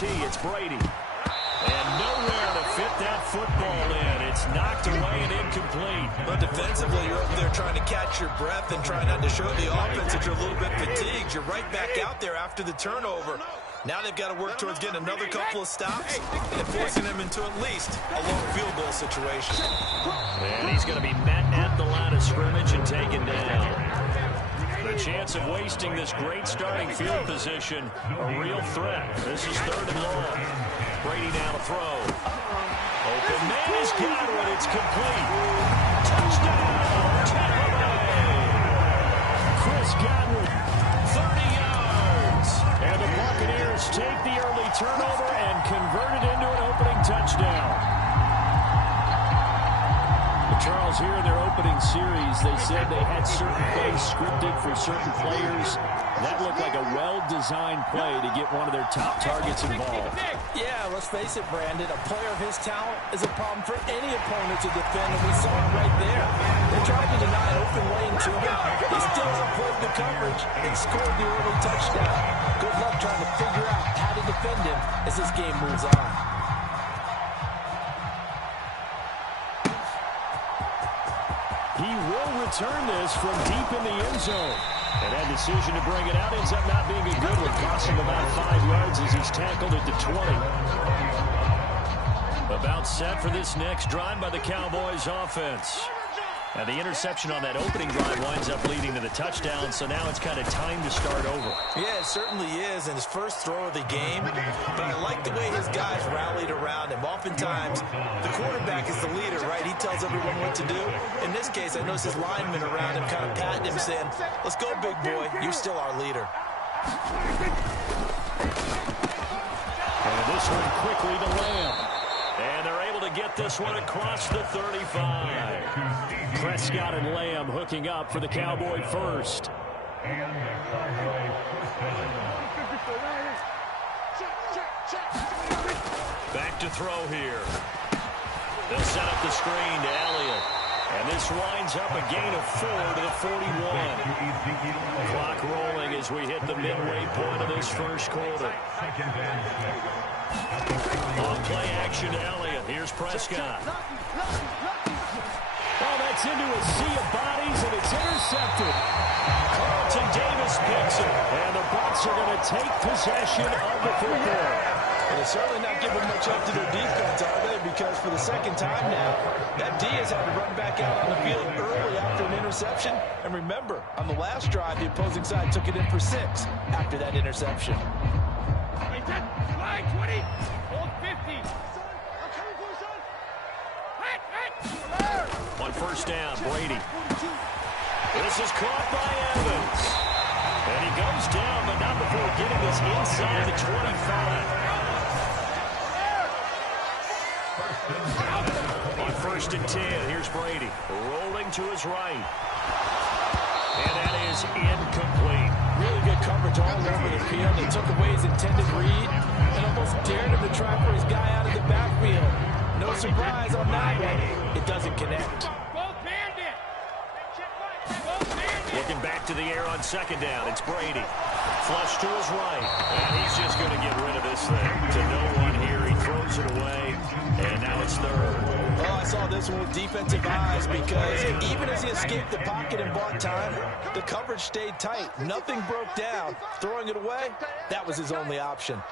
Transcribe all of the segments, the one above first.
tee. It's Brady. And nowhere to fit that football in. It's knocked away and incomplete. But defensively, you're up there trying to catch your breath and trying not to show the offense that you're a little bit fatigued. You're right back out there after the turnover. Now they've got to work towards getting another couple of stops and forcing them into at least a long field goal situation. And he's going to be met at the line of scrimmage and taken down. The chance of wasting this great starting field position, a real threat. This is 3rd and long. Brady now to throw. Open man is got it. It's complete. Touchdown, Tampa Bay. Chris Godwin, 30 yards. And the Buccaneers take the early turnover and convert it into an opening touchdown. Charles, here in their opening series, they said they had certain plays scripted for certain players. That looked like a well-designed play to get one of their top targets involved. Yeah, let's face it, Brandon. A player of his talent is a problem for any opponent to defend, and we saw it right there. They tried to deny an open lane to him. He still outplayed the coverage and scored the early touchdown. Good luck trying to figure out how to defend him as this game moves on. He will return this from deep in the end zone. And that decision to bring it out ends up not being a good one. Costs him about 5 yards as he's tackled at the 20. About set for this next drive by the Cowboys offense. And the interception on that opening drive winds up leading to the touchdown, so now it's kind of time to start over. Yeah, it certainly is, and his first throw of the game. But I like the way his guys rallied around him. Oftentimes, the quarterback is the leader, right? He tells everyone what to do. In this case, I noticed his linemen around him kind of patting him, saying, "Let's go, big boy. You're still our leader." And this one quickly to Lamb. And they're able to get this one across the 35. Prescott and Lamb hooking up for the Cowboy first. Back to throw here. They'll set up the screen to Elliott. And this winds up a gain of 4 to the 41. Clock rolling as we hit the midway point of this first quarter. On play action to Elliott. Here's Prescott. Oh, that's into a sea of bodies, and it's intercepted. Carlton Davis picks it, and the Bucs are going to take possession of the football. And they're certainly not giving much up to their defense, are they? Because for the second time now, that D has had to run back out on the field early after an interception. And remember, on the last drive, the opposing side took it in for 6 after that interception. Flag 20, hold 50. On first down, Brady. This is caught by Evans. And he goes down, but not before getting this inside the 25. On first and 10, here's Brady. Rolling to his right. And that is incomplete. Really good coverage all over the field. They took away his intended read and almost dared him to try for his guy out of the backfield. No surprise on that one. It doesn't connect. Looking back to the air on second down. It's Brady. Flush to his right. And he's just going to get rid of this thing. To no one here. He throws it away. And now it's third. Oh, I saw this one with defensive eyes because even as he escaped the pocket and bought time, the coverage stayed tight. Nothing broke down. Throwing it away, that was his only option.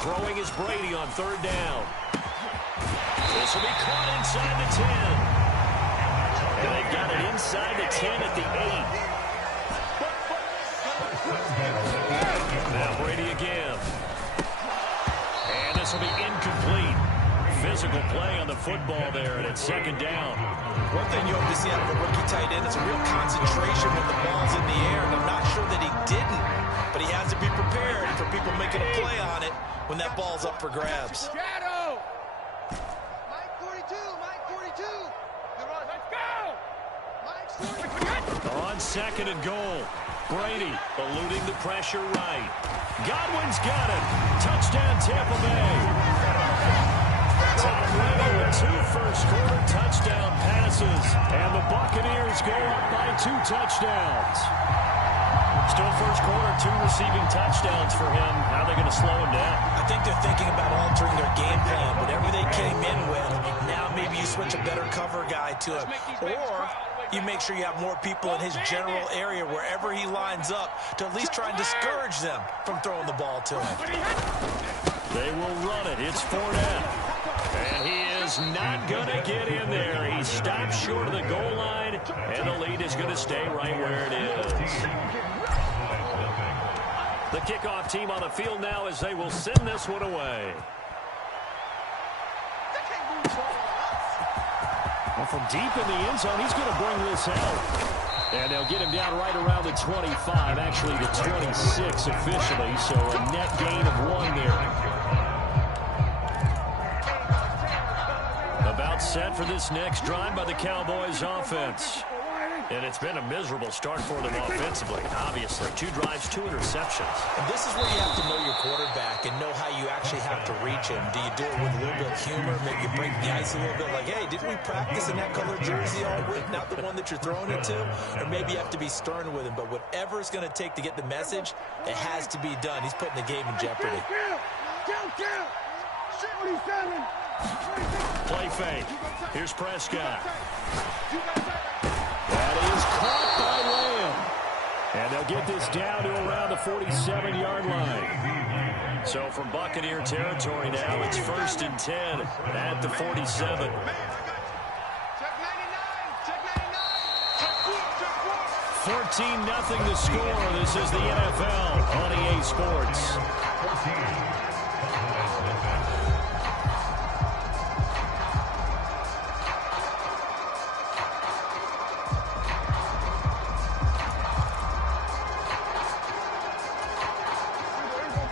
Throwing is Brady on third down. This will be caught inside the 10. And they've got it inside the 10 at the 8. Now Brady again. And this will be incomplete. Physical play on the football there, and it's second down. One thing you hope to see out of a rookie tight end is a real concentration when the ball's in the air, and I'm not sure that he didn't, but he has to be prepared for people making a play on it when that ball's up for grabs. Shadow! Mike 42, Mike 42. Let's go! Mike 42. On second and goal, Brady eluding the pressure right. Godwin's got it. Touchdown, Tampa Bay. Tom Brady with 2 first-quarter touchdown passes. And the Buccaneers go up by 2 touchdowns. Still first quarter, 2 receiving touchdowns for him. How are they going to slow him down? I think they're thinking about altering their game plan. Whatever they came in with, now maybe you switch a better cover guy to him. Or you make sure you have more people in his general area wherever he lines up to at least try and discourage them from throwing the ball to him. They will run it. It's Fournette. And he is not going to get in there. He stops short of the goal line, and the lead is going to stay right where it is. The kickoff team on the field now as they will send this one away. Well, from deep in the end zone, he's going to bring this out. And they'll get him down right around the 25, actually the 26 officially, so a net gain of 1 there. About set for this next drive by the Cowboys offense. And it's been a miserable start for them offensively, obviously. 2 drives, 2 interceptions. And this is where you have to know your quarterback and know how you actually have to reach him. Do you do it with a little bit of humor? Maybe you break the ice a little bit like, hey, didn't we practice in that color jersey all week? Not the one that you're throwing it to? Or maybe you have to be stern with him. But whatever it's going to take to get the message, it has to be done. He's putting the game in jeopardy. Play fake. Here's Prescott. That is caught by Lamb. And they'll get this down to around the 47-yard line. So from Buccaneer territory now, it's 1st and 10 at the 47. 14-0 the score. This is the NFL on EA Sports.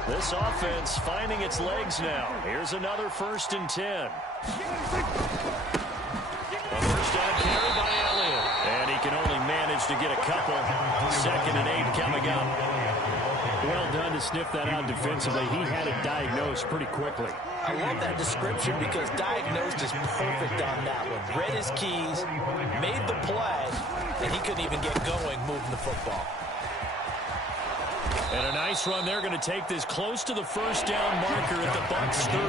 This offense finding its legs now. Here's another 1st and 10. A first down carry by Elliott. And he can only manage to get a couple. 2nd and 8 coming up. Well done to sniff that out defensively. He had it diagnosed pretty quickly. I love that description because diagnosed is perfect on that one. Read his keys, made the play, and he couldn't even get going moving the football. And a nice run. They're going to take this close to the first down marker at the Bucs 38.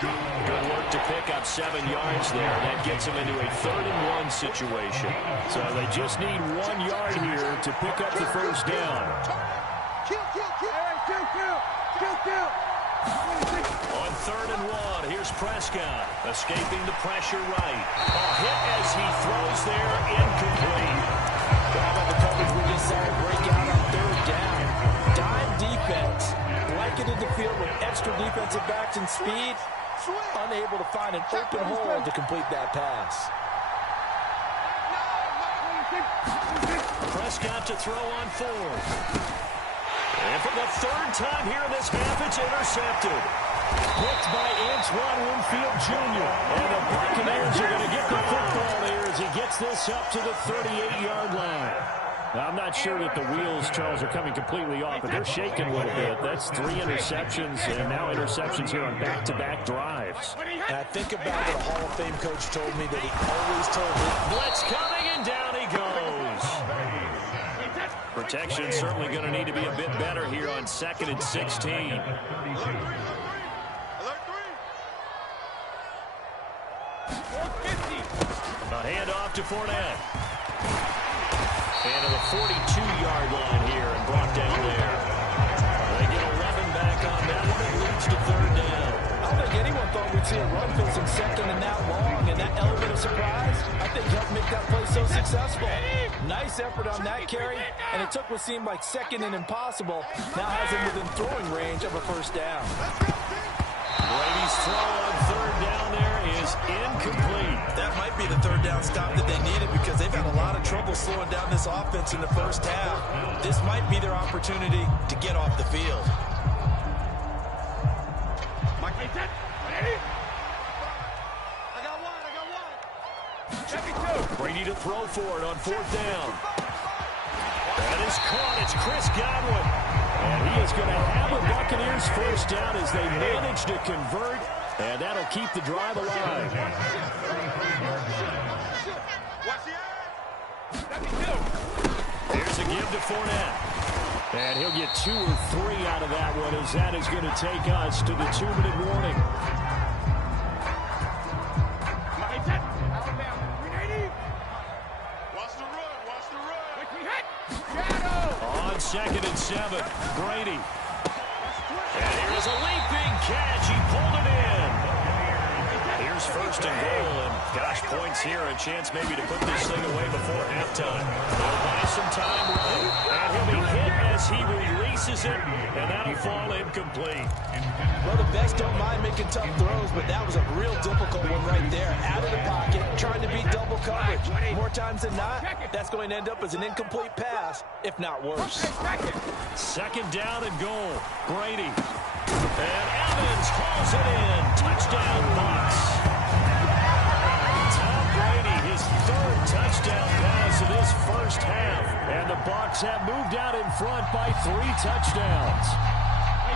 Good work to pick up 7 yards there. That gets them into a 3rd and 1 situation. So they just need 1 yard here to pick up the first down. On 3rd and 1, here's Prescott. Escaping the pressure right. A hit as he throws there, incomplete. How about the coverage we just saw break out on 3rd down? Dime defense, blanketed the field with extra defensive backs and speed, unable to find an open hole to complete that pass. Prescott to throw on 4th. And for the 3rd time here in this half, it's intercepted. Picked by Antoine Winfield Jr. And the Buccaneers are going to get the football there as he gets this up to the 38-yard line. Now, I'm not sure that the wheels, Charles, are coming completely off, but they're shaking a little bit. That's 3 interceptions, and now interceptions here on back-to-back drives. And I think about what a Hall of Fame coach told me that he always told me. Blitz coming, and down he goes. Protection certainly going to need to be a bit better here on 2nd and 16. A handoff to Fournette. And to the 42-yard line here and brought down there. They get 11 back on that one. It leads to 3rd down. I don't think anyone thought we'd see a run facing 2nd and that long, and that element of surprise, I think, helped make that play so successful. Nice effort on that carry, and it took what seemed like 2nd and impossible. Now has him within throwing range of a 1st down. Brady's throw on 3rd down there is incomplete. That might be the 3rd down stop that they needed because they've had a lot of trouble slowing down this offense in the first half. This might be their opportunity to get off the field. Brady to throw for it on 4th down. That is caught. It's Chris Godwin. And he is going to have the Buccaneers first down as they manage to convert. And that'll keep the drive alive. Here's a give to Fournette. And he'll get 2 or 3 out of that one, as that is going to take us to the 2-minute warning. On 2nd and 7, Brady. And here's a leaping catch. He pulled it in. Here's 1st and goal, and gosh, points here, a chance maybe to put this thing away before halftime. They'll buy some time running, and he'll be hit as he releases it, and that'll fall incomplete. Well, the best don't mind making tough throws, but that was a real difficult one right there. Out of the pocket, trying to beat double coverage. More times than not, that's going to end up as an incomplete pass, if not worse. 2nd down and goal. Brady. And Evans hauls it in. Touchdown, Bucs. Tom Brady, his 3rd touchdown pass of this first half. And the Bucs have moved out in front by 3 touchdowns.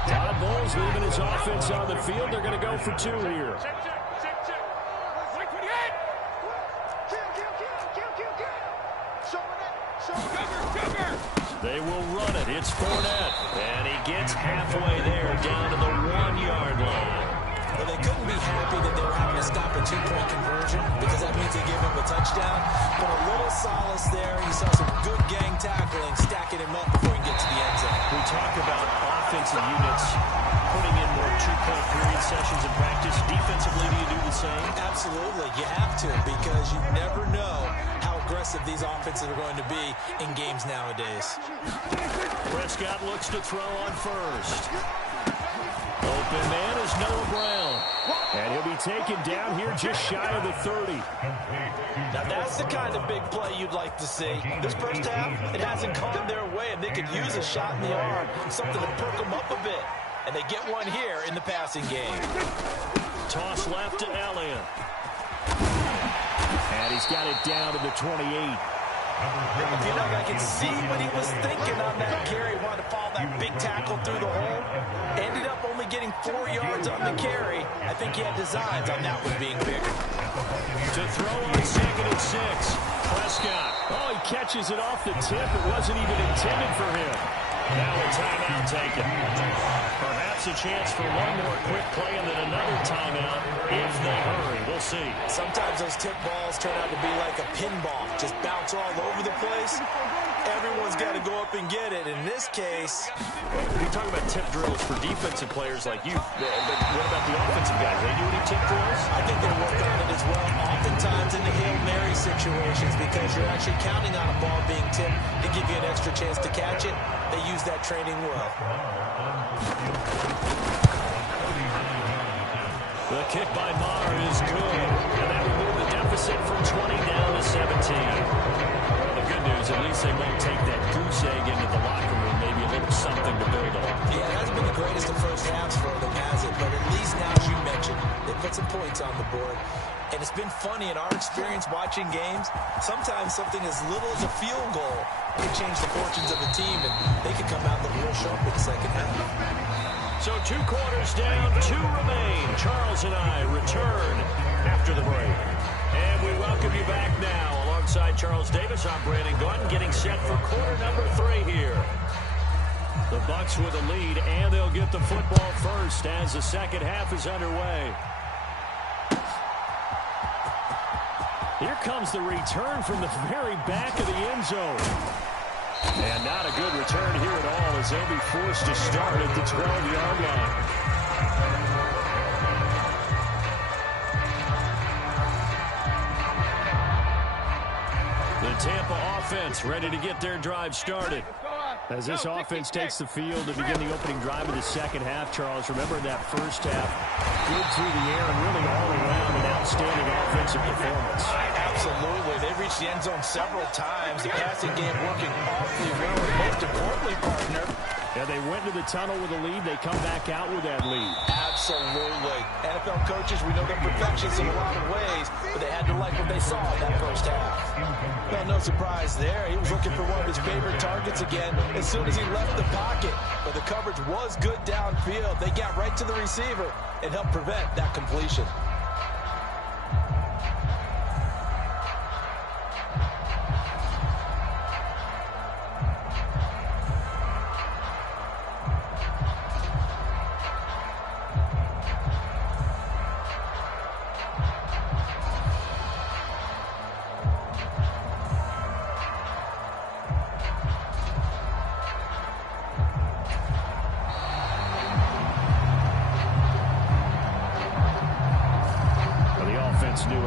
Todd Bowles leaving his offense on the field. They're going to go for 2 here. They will run it. It's Fournette. And he gets halfway there, down to the 1-yard line. Well, they couldn't be happy that they were having to stop a 2-point conversion, because that means they gave up a touchdown. But a little solace there. You saw some good gang tackling, stacking him up before he can get to the end zone. We talk about offensive units putting in more 2-point period sessions in practice. Defensively, do you do the same? Absolutely. You have to, because you never know how aggressive these offenses are going to be in games nowadays. Prescott looks to throw on 1st. Open man is Noah Brown. And he'll be taken down here just shy of the 30. Now that's the kind of big play you'd like to see. This first half, it hasn't gone their way, and they could use a shot in the arm, something to perk them up a bit. And they get one here in the passing game. Toss left to Elliott. And he's got it down to the 28. I feel like I can see what he was thinking on that carry. He wanted to follow that big tackle through the hole. Ended up only getting 4 yards on the carry. I think he had designs on that one being bigger. To throw on 2nd and 6. Prescott. Oh, he catches it off the tip. It wasn't even intended for him. Now a timeout taken. Perhaps a chance for one more quick play and then another timeout if they hurry. We'll see. Sometimes those tip balls turn out to be like a pinball. Just bounce all over the place. Everyone's got to go up and get it. In this case, we talk about tip drills for defensive players like you. But what about the offensive guys? They do any tip drills? I think they work on it as well. Oftentimes in the Hail Mary situations, because you're actually counting on a ball being tipped to give you an extra chance to catch it. They use that training well. The kick by Maher is good. And that will move the deficit from 20 down to 17. Well, the good news, at least they won't take that goose egg into the locker room. Maybe a little something to build on. Yeah, it hasn't been the greatest of first halves for them, has it? But at least now, as you mentioned, they put some points on the board. And it's been funny in our experience watching games. Sometimes something as little as a field goal can change the fortunes of a team, and they could come out looking real sharp in the second half. So 2 quarters down, 2 remain. Charles and I return after the break. And we welcome you back now. Alongside Charles Davis, I'm Brandon Gaudin, getting set for quarter number 3 here. The Bucs with a lead, and they'll get the football first as the second half is underway. Here comes the return from the very back of the end zone. And not a good return here at all, as they'll be forced to start at the 12-yard line. The Tampa offense ready to get their drive started. As this offense takes the field to begin the opening drive of the second half, Charles, remember that first half, good through the air and really all around an outstanding offensive performance. Absolutely. They reached the end zone several times. The passing game working awfully well, and most importantly, partner, Yeah, they went to the tunnel with a lead. They come back out with that lead. absolutely. NFL coaches, we know they're perfectionists in a lot of ways, but they had to like what they saw in that first half. Well, no surprise there. He was looking for one of his favorite targets again as soon as he left the pocket. But the coverage was good downfield. They got right to the receiver and helped prevent that completion.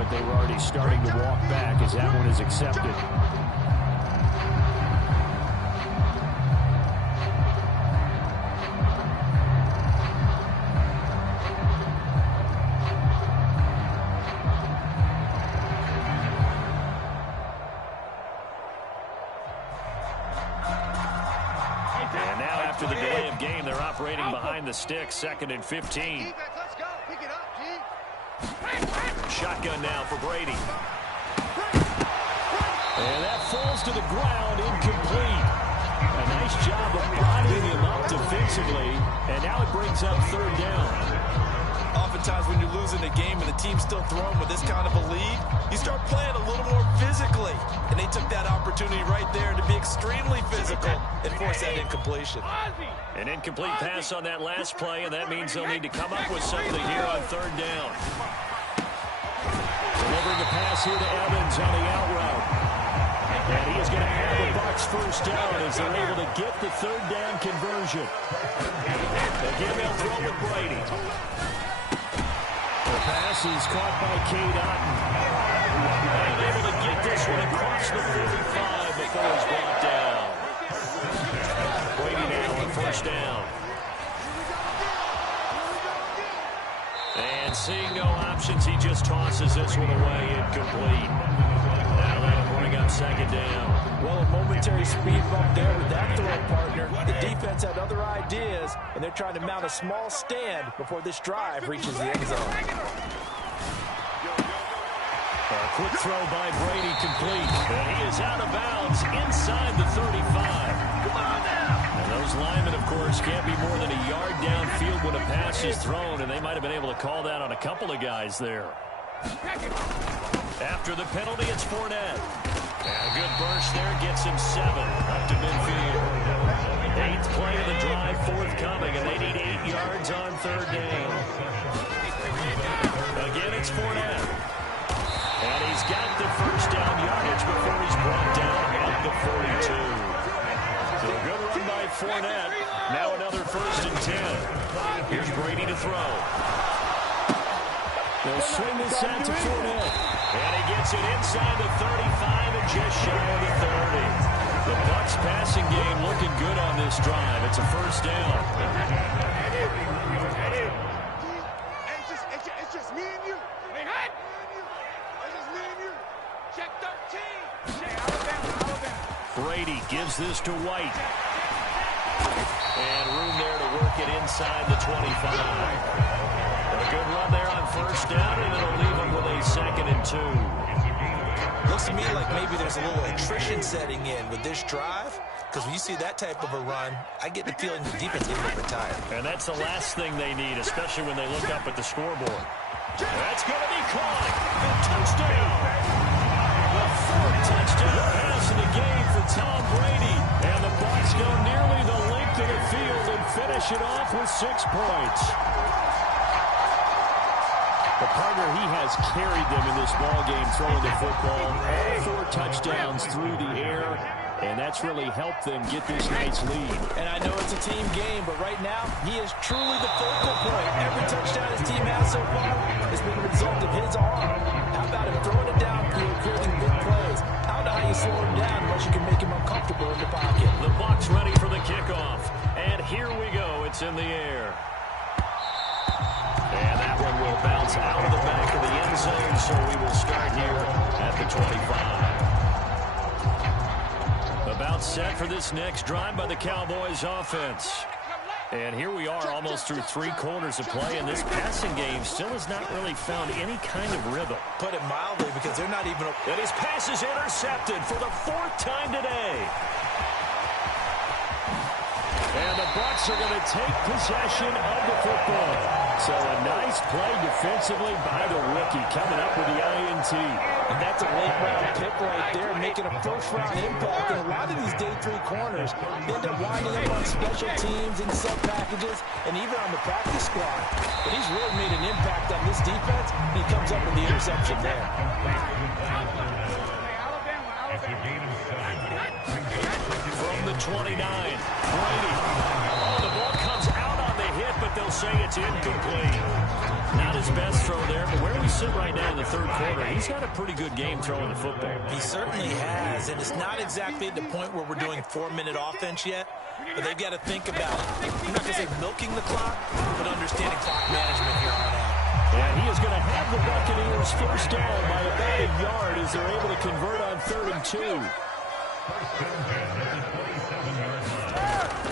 that they were already starting to walk back as that one is accepted. And now after the delay of game, they're operating behind the sticks, 2nd and 15. Let's go. Pick it up, G. Shotgun now for Brady. And that falls to the ground, incomplete. A nice job of bodying him up defensively, and now it brings up 3rd down. Oftentimes when you're losing a game and the team's still throwing with this kind of a lead, you start playing a little more physically. And they took that opportunity right there to be extremely physical and force that incompletion. An incomplete pass on that last play, and that means they'll need to come up with something here on 3rd down. Delivering a pass here to Evans on the out route. And he is going to have the Bucs 1st down as they're able to get the 3rd down conversion. Again, they'll throw with Brady. The pass is caught by Cade Otton. And able to get this one across the 45 before he's brought down. Brady now on 1st down. And seeing no options, he just tosses this one away, incomplete. Now that'll bring up 2nd down. Well, a momentary speed bump there with that throw partner. The defense had other ideas, and they're trying to mount a small stand before this drive reaches the end zone. A quick throw by Brady, complete. And he is out of bounds inside the 35. Come on now. And those linemen, of course, can't be more than a yard downfield when a pass is thrown, and they might have been able to call that on a couple of guys there. After the penalty, it's Fournette. And a good burst there gets him 7 up to midfield. 8th play of the drive forthcoming, and they need 8 yards on 3rd down. Again, it's Fournette. And he's got the 1st down yardage before he's brought down at the 42. So a good run by Fournette. Now another 1st and 10. Here's Brady to throw. They'll swing this out to Fournette. And he gets it inside the 35 and just shy of the 30. The Bucs passing game looking good on this drive. It's a 1st down. It's just me and you. It's just me and you. Check 13. Brady gives this to White. And room there to work it inside the 25. A good run there on 1st down, and it'll leave him with a 2nd and 2. Looks to me like maybe there's a little attrition setting in with this drive, because when you see that type of a run, I get the feeling the defense is a little bit tired. And that's the last thing they need, especially when they look up at the scoreboard. That's going to be caught. The touchdown. The 4th touchdown pass in the game for Tom Brady. And the Bucs go nearly the length of the field and finish it off with 6 points. The partner, he has carried them in this ballgame throwing the football. All 4 touchdowns through the air, and that's really helped them get this nice lead. And I know it's a team game, but right now, he is truly the focal point. Every touchdown his team has so far has been a result of his arm. How about him throwing it downfield, creating big plays? I don't know how you slow him down unless you can make him uncomfortable in the pocket. The Bucs ready for the kickoff. And here we go. It's in the air. And that one will bounce out of the back of the end zone, so we will start here at the 25. About set for this next drive by the Cowboys offense. And here we are almost through 3 quarters of play, and this passing game still has not really found any kind of rhythm. Put it mildly, because they're not even... And his pass is intercepted for the 4th time today. And the Bucs are going to take possession of the football. So a nice play defensively by the rookie, coming up with the INT. And that's a late-round pick right there, making a first-round impact. And a lot of these day 3 corners end up winding up on special teams and sub-packages and even on the practice squad. But he's really made an impact on this defense. He comes up with the interception there. From the 29, Brady. Oh, the ball comes out on the hit, but they'll say it's incomplete. Not his best throw there, but where we sit right now in the third quarter, he's had a pretty good game throwing the football. He certainly has, and it's not exactly at the point where we're doing 4-minute offense yet, but they've got to think about, I'm not going to say milking the clock, but understanding clock management here on out. And he is going to have the Buccaneers first down by about a yard as they're able to convert on 3rd and 2.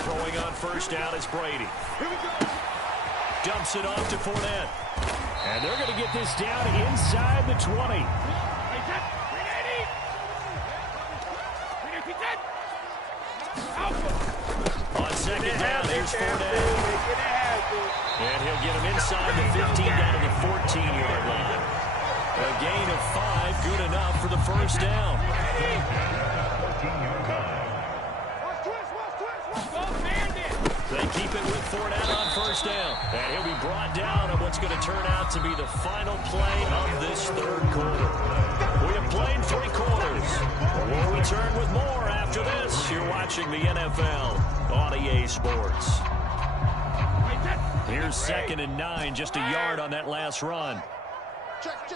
Throwing on first down is Brady. Dumps it off to Fournette. And they're going to get this down inside the 20. On second down, here's Fournette. And he'll get him inside the 15 down to the 14-yard line. A gain of 5, good enough for the first down. They keep it with Fournette on first down. And he'll be brought down on what's going to turn out to be the final play of this third quarter. We have played 3 quarters. We'll return with more after this. You're watching the NFL on EA Sports. Here's 2nd and 9, just a yard on that last run. Check.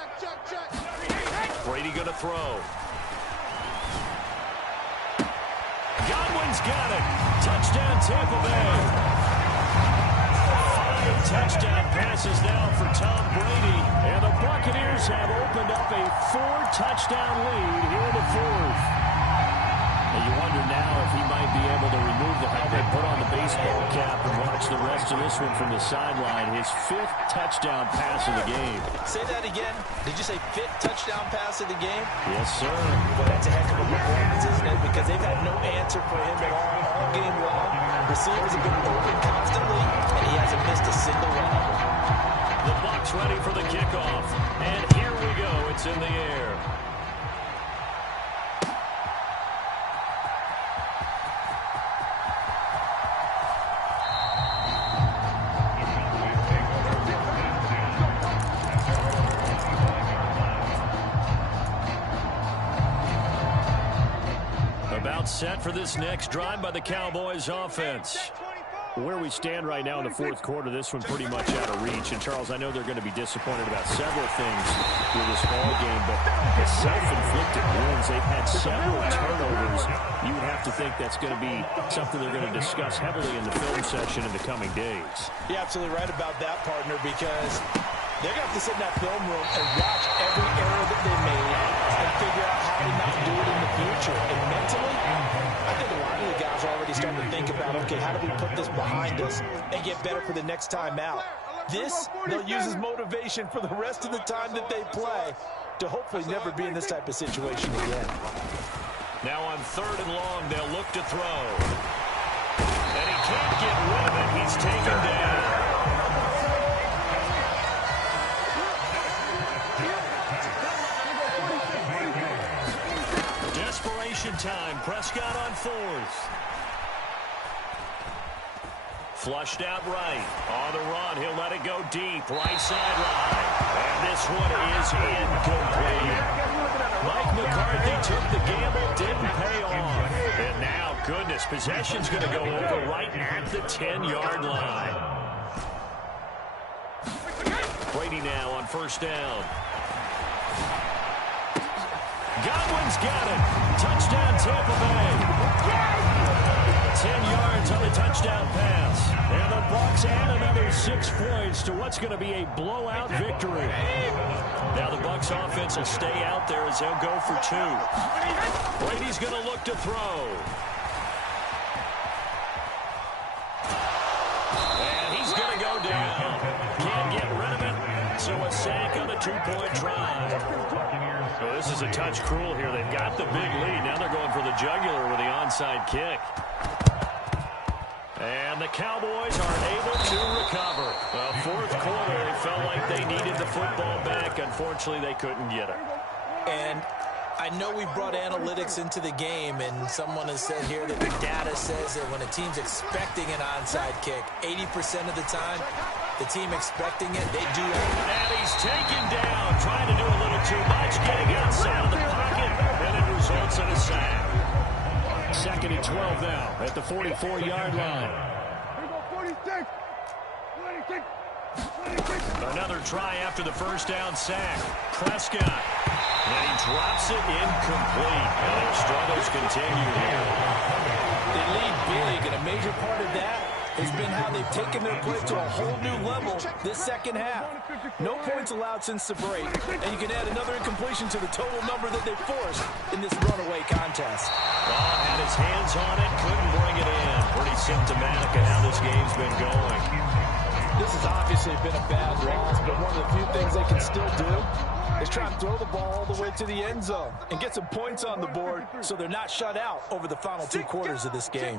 Brady going to throw. Godwin's got it. Touchdown, Tampa Bay. 5 touchdown passes now for Tom Brady. And the Buccaneers have opened up a 4-touchdown lead here in the 4th. And you wonder now if he might be able to remove the helmet, put on the baseball cap, and watch the rest of this one from the sideline. His 5th touchdown pass of the game. Say that again. Did you say 5th touchdown pass of the game? Yes, sir. Well, that's a heck of a performance, isn't it? Because they've had no answer for him at all game long. Receivers have been open constantly, and he hasn't missed a single one of them. The Bucs ready for the kickoff. And here we go. It's in the air. Set for this next drive by the Cowboys offense. Where we stand right now in the 4th quarter, this one pretty much out of reach. And, Charles, I know they're going to be disappointed about several things with this ball game, but the self-inflicted wounds, they've had several turnovers. You would have to think that's going to be something they're going to discuss heavily in the film session in the coming days. You're absolutely right about that, partner, because they're going to have to sit in that film room and watch every error that they made and figure out how to not do it in the future. And mentally, I think a lot of the guys are already starting to think about, okay, how do we put this behind us and get better for the next time out? This, they'll use as motivation for the rest of the time that they play to hopefully never be in this type of situation again. Now on 3rd and long, they'll look to throw. And he can't get rid of it. He's taken down. Desperation time. Prescott on 4th. Flushed out right. On the run. He'll let it go deep. Right sideline. And this one is incomplete. Mike McCarthy took the gamble. Didn't pay off. And now, goodness, possession's going to go over right at the 10-yard line. Brady now on first down. Godwin's got it. Touchdown, Tampa Bay. 10 yards on the touchdown pass. And the Bucs add another 6 points to what's going to be a blowout victory. Now the Bucs offense will stay out there as they'll go for 2. Brady's going to look to throw. And he's going to go down. Can't get rid of it. So a sack on the 2-point drive. So this is a touch cruel here. They've got the big lead. Now they're going for the jugular with the onside kick. And the Cowboys are able to recover. The 4th quarter, they felt like they needed the football back. Unfortunately, they couldn't get it. And I know we brought analytics into the game, and someone has said here that the data says that when a team's expecting an onside kick, 80% of the time, the team expecting it, they do it. And he's taken down, trying to do a little too much, getting outside of the pocket, and it results in a sack. 2nd and 12 now at the 44-yard line. Another try after the first down sack. Prescott. And he drops it incomplete. And their struggles continue here. They lead big, and a major part of that has been how they've taken their play to a whole new level this second half. No points allowed since the break, and you can add another incompletion to the total number that they forced in this runaway contest. Ball had his hands on it, couldn't bring it in. Pretty symptomatic of how this game's been going. This has obviously been a bad loss, but one of the few things they can still do is try and throw the ball all the way to the end zone and get some points on the board so they're not shut out over the final 2 quarters of this game.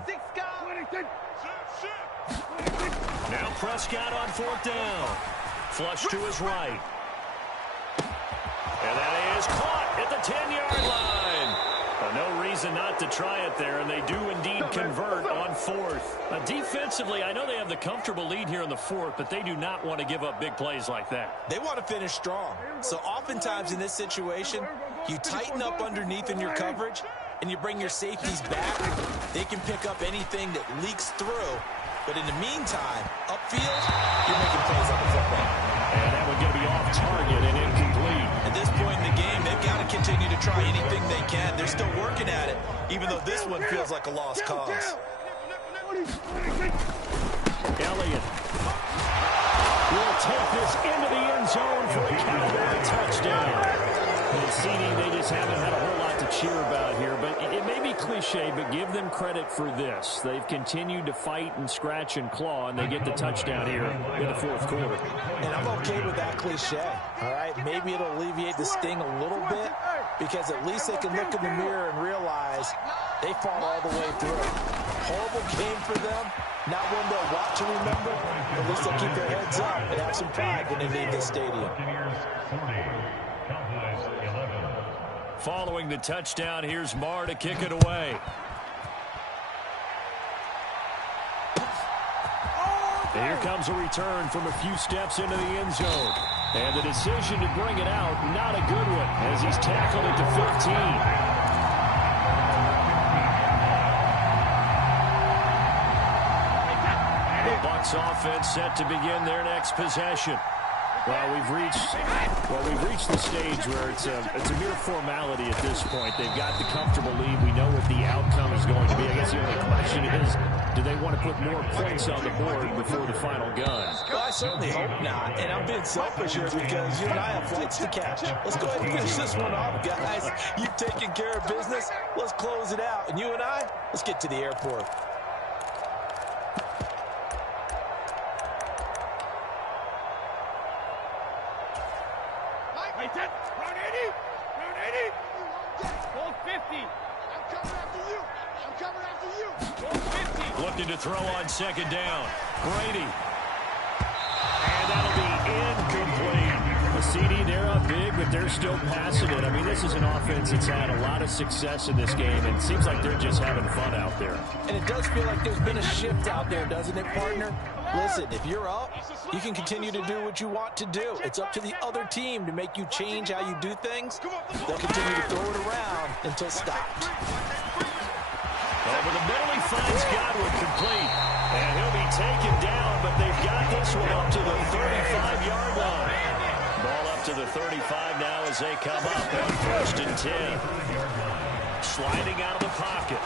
Now Prescott on 4th down. Flush to his right. And that is caught at the 10-yard line. No reason not to try it there, and they do indeed convert on 4th. Defensively, I know they have the comfortable lead here in the 4th, but they do not want to give up big plays like that. They want to finish strong. So oftentimes in this situation, you tighten up underneath in your coverage, and you bring your safeties back. They can pick up anything that leaks through. But in the meantime, upfield, you're making plays on the football. And that would get me off target and incomplete. At this point in the game, they've got to continue to try anything they can. They're still working at it, even though this one feels like a lost cause. Elliott will take this into the end zone for a Cowboy touchdown. And CD, they just haven't had a whole lot to cheer about here, but it may be cliche, but give them credit for this. They've continued to fight and scratch and claw, and they get the touchdown here in the 4th quarter. And I'm okay with that cliche, all right? Maybe it'll alleviate the sting a little bit, because at least they can look in the mirror and realize they fought all the way through. Horrible game for them, not one they'll want to remember, but at least they'll keep their heads up and have some pride when they leave this stadium. Following the touchdown, here's Marr to kick it away. And here comes a return from a few steps into the end zone. And the decision to bring it out, not a good one, as he's tackled at the 15. The Bucs offense set to begin their next possession. Well, we've reached the stage where it's a mere formality at this point. They've got the comfortable lead. We know what the outcome is going to be. I guess the only question is, do they want to put more points on the board before the final gun? Well, I certainly hope not. And I'm being selfish here because you and I have flights to catch. Let's go ahead and finish this one off, guys. You've taken care of business. Let's close it out. And you and I, let's get to the airport. Round 80. Hold 50. I'm coming after you. Hold 50. Looking to throw on 2nd down. Brady. And that'll be incomplete. The CD, they're up big, but they're still passing it. I mean, this is an offense that's had a lot of success in this game, and it seems like they're just having fun out there. And it does feel like there's been a shift out there, doesn't it, partner? Listen, if you're up, you can continue to do what you want to do. It's up to the other team to make you change how you do things. They'll continue to throw it around until stopped. Over the middle, he finds Godwin complete. And he'll be taken down, but they've got this one up to the 35-yard line. Ball up to the 35 now as they come up on 1st and 10. Sliding out of the pocket.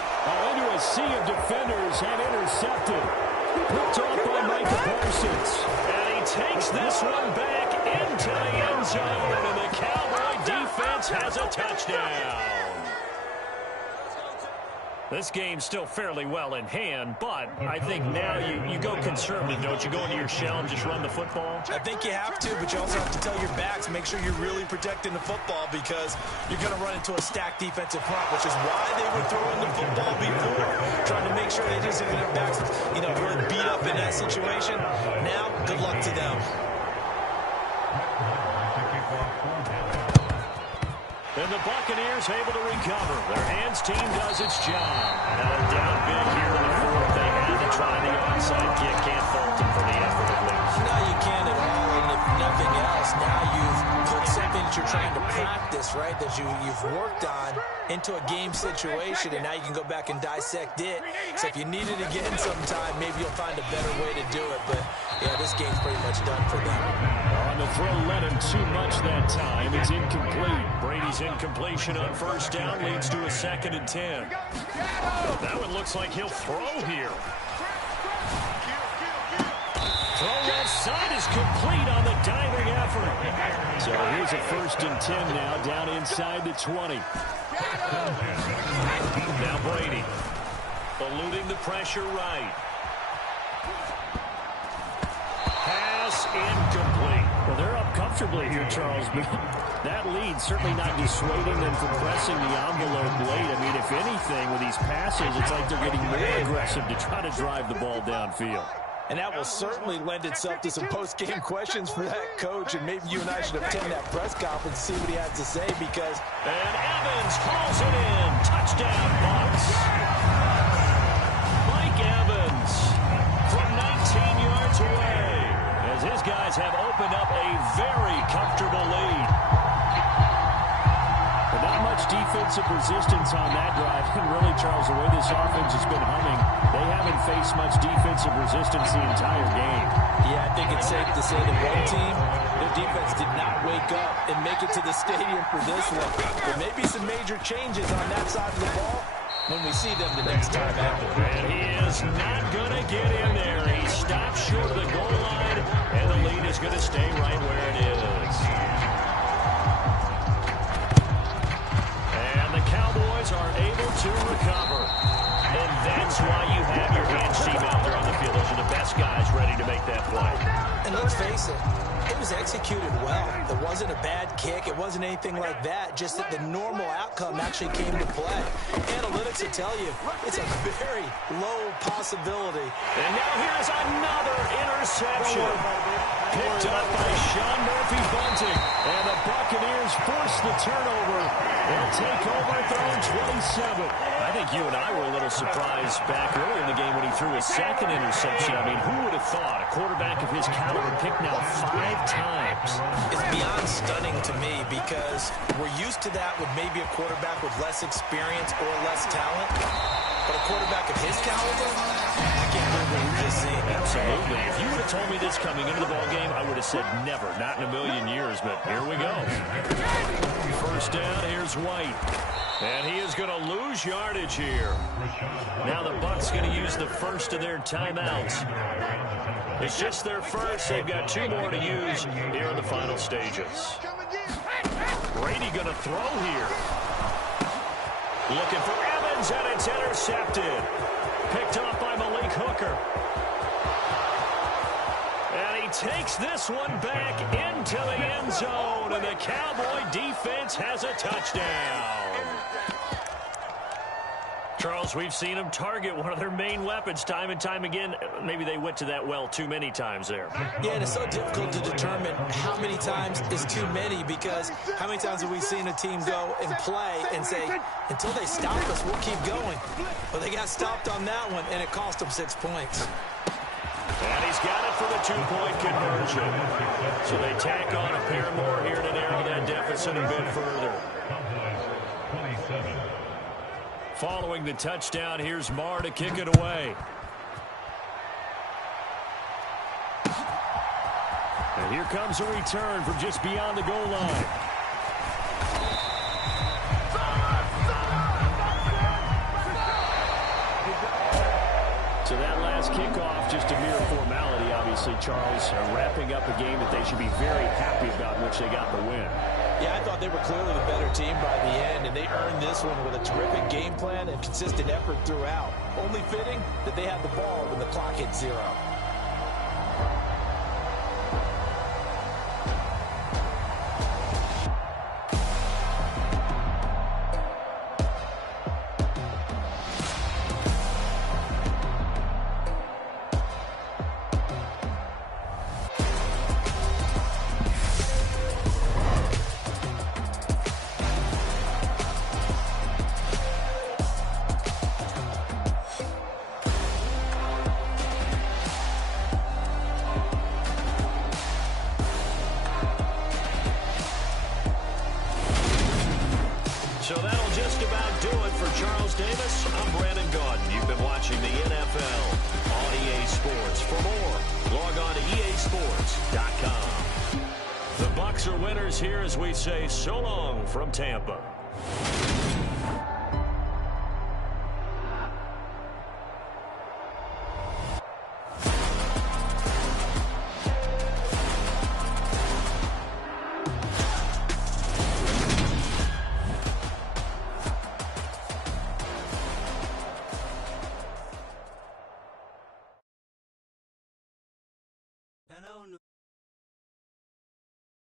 Into a sea of defenders and intercepted. Picked off by Micah Parsons. And he takes this one back into the end zone. And the Cowboy defense has a touchdown. This game's still fairly well in hand, but I think now you go conservative, don't you? Go into your shell and just run the football? I think you have to, but you also have to tell your backs, make sure you're really protecting the football because you're going to run into a stacked defensive front, which is why they were throwing the football before, trying to make sure they just didn't have backs, really beat up in that situation. Now, good luck to them. And the Buccaneers able to recover. Their hands team does its job. Now they're down big here in the 4th. They had to try the onside kick. Can't fault them for the effort at least. No, you can't at all. And if nothing else, now you've put something that you're trying to practice, right, that you've worked on into a game situation, and now you can go back and dissect it. So if you need it again sometime, maybe you'll find a better way to do it. But Yeah, this game's pretty much done for them. On the throw, led him too much that time. It's incomplete. Brady's incompletion on first down leads to a 2nd and 10. That one looks like he'll throw here. Throw left side is complete on the diving effort. So here's a 1st and 10 now, down inside the 20. Now Brady, eluding the pressure right. Pass incomplete. Well, they're up comfortably here, Charles, but that lead certainly not dissuading them from pressing the envelope late. I mean, if anything, with these passes, it's like they're getting more aggressive to try to drive the ball downfield. And that will certainly lend itself to some post-game questions for that coach, and maybe you and I should attend that press conference and see what he has to say, because... And Evans calls it in. Touchdown, Bucs. Mike Evans from 19 yards away, as his guys have opened up a very comfortable lead. But not much defensive resistance on that drive. And really, Charles, the way this offense has been humming, they haven't faced much defensive resistance the entire game. Yeah, I think it's safe to say that one team, their defense did not wake up and make it to the stadium for this one. There may be some major changes on that side of the ball when we see them the next time after. And he is not going to get in there. He stops short of the goal line, and the lead is going to stay right where it is. And the Cowboys are able to recover. And that's why you have your hands team out there on the field. Those are the best guys ready to make that play. And let's face it, it was executed well. It wasn't a bad kick. It wasn't anything like that. Just that the normal outcome actually came to play. Analytics will tell you it's a very low possibility. And now here's another interception. Picked up by Sean Murphy-Bunting. And the Buccaneers force the turnover. They'll take over at their own 27. I think you and I were a little surprised back earlier in the game when he threw his 2nd interception. I mean, who would have thought a quarterback of his caliber picked now 5 times? It's beyond stunning to me, because we're used to that with maybe a quarterback with less experience or less talent. But a quarterback of his caliber, I can't believe what we've just seen. Absolutely. If you would have told me this coming into the ballgame, I would have said never, not in a million years. But here we go. First down, here's White. And he is going to lose yardage here. Now the Bucs going to use the first of their timeouts. It's just their first. They've got 2 more to use here in the final stages. Brady going to throw here. Looking for Evans, and it's intercepted. Picked off by Malik Hooker. And he takes this one back into the end zone, and the Cowboy defense has a touchdown. Charles, we've seen them target one of their main weapons time and time again. Maybe they went to that well too many times there. Yeah, and it's so difficult to determine how many times is too many, because how many times have we seen a team go and play and say, until they stop us, we'll keep going. Well, they got stopped on that one, and it cost them 6 points. And he's got it for the 2-point conversion. So they tack on a pair more here to narrow that deficit a bit further. Following the touchdown, here's Marr to kick it away. And here comes a return from just beyond the goal line. So that last kickoff, just a mere formality, obviously, Charles, wrapping up a game that they should be very happy about, in which they got the win. Yeah, I thought they were clearly the better team by the end, and they earned this one with a terrific game plan and consistent effort throughout. Only fitting that they had the ball when the clock hit 0. So that'll just about do it for Charles Davis. I'm Brandon Gaudin. You've been watching the NFL on EA Sports. Sports. For more, log on to easports.com. The Bucks are winners here as we say so long from Tampa.